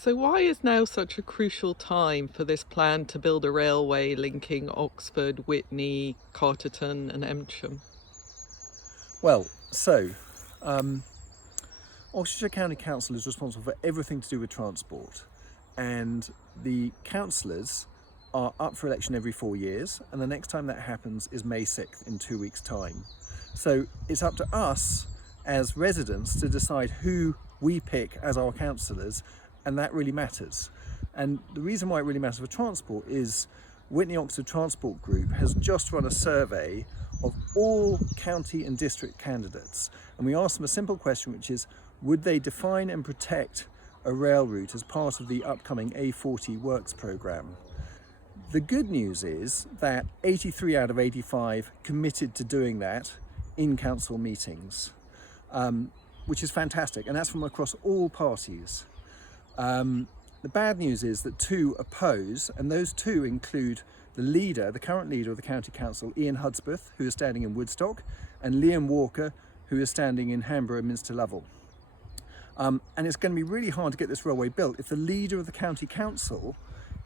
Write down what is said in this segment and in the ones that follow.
So why is now such a crucial time for this plan to build a railway linking Oxford, Witney, Carterton and Emsham? Well, so Oxfordshire County Council is responsible for everything to do with transport, and the councillors are up for election every 4 years, and the next time that happens is May 6th in 2 weeks' time. So it's up to us as residents to decide who we pick as our councillors, and that really matters. And the reason why it really matters for transport is Witney Oxford Transport Group has just run a survey of all county and district candidates, and we asked them a simple question, which is, would they define and protect a rail route as part of the upcoming A40 works programme? The good news is that 83 out of 85 committed to doing that in council meetings, which is fantastic, and that's from across all parties. The bad news is that 2 oppose, and those 2 include the current leader of the County Council, Ian Hudspeth, who is standing in Woodstock, and Liam Walker, who is standing in Hanborough and Minster Lovell. And it's going to be really hard to get this railway built if the leader of the County Council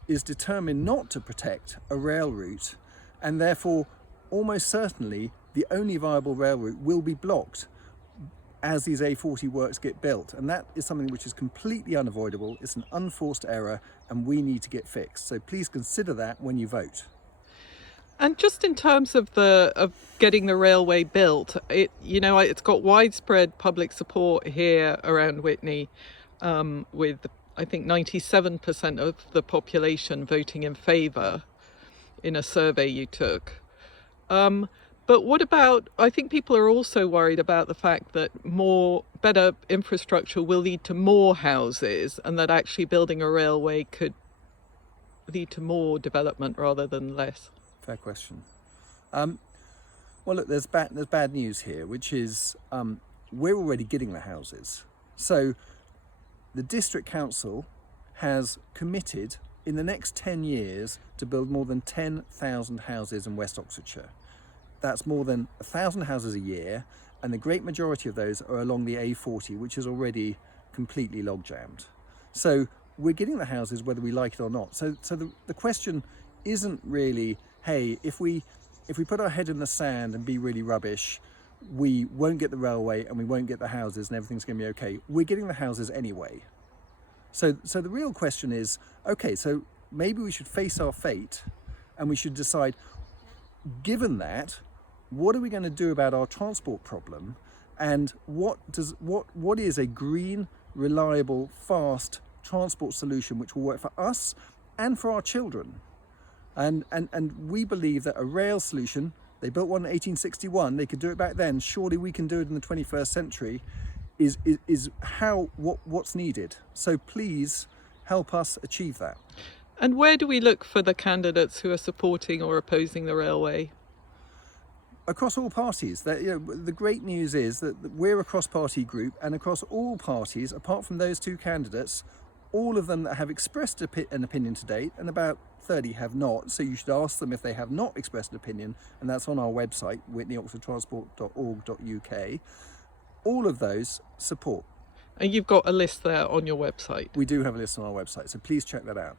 is determined not to protect a rail route, and therefore almost certainly the only viable rail route will be blocked as these A40 works get built, and that is something which is completely unavoidable. It's an unforced error and we need to get fixed, so please consider that when you vote. And just in terms of getting the railway built, it's got widespread public support here around Witney, with I think 97% of the population voting in favour in a survey you took. But what about, I think people are also worried about the fact that better infrastructure will lead to more houses, and that actually building a railway could lead to more development rather than less. Fair question. Well, look, there's bad news here, which is we're already getting the houses. So the district council has committed in the next 10 years to build more than 10,000 houses in West Oxfordshire. That's more than 1,000 houses a year, and the great majority of those are along the A40, which is already completely log jammed. So we're getting the houses whether we like it or not. So the question isn't really, hey, if we put our head in the sand and be really rubbish, we won't get the railway and we won't get the houses and everything's going to be okay. We're getting the houses anyway. So the real question is, okay, so maybe we should face our fate and we should decide, given that, what are we going to do about our transport problem, and what is a green, reliable, fast transport solution which will work for us and for our children? And we believe that a rail solution, they built one in 1861, they could do it back then, surely we can do it in the 21st century, is what's needed. So please help us achieve that. And where do we look for the candidates who are supporting or opposing the railway? Across all parties. The great news is that we're a cross-party group, and across all parties, apart from those 2 candidates, all of them that have expressed an opinion to date, and about 30 have not, so you should ask them if they have not expressed an opinion, and that's on our website, witneyoxfordtransport.org.uk. All of those support. And you've got a list there on your website. We do have a list on our website, so please check that out.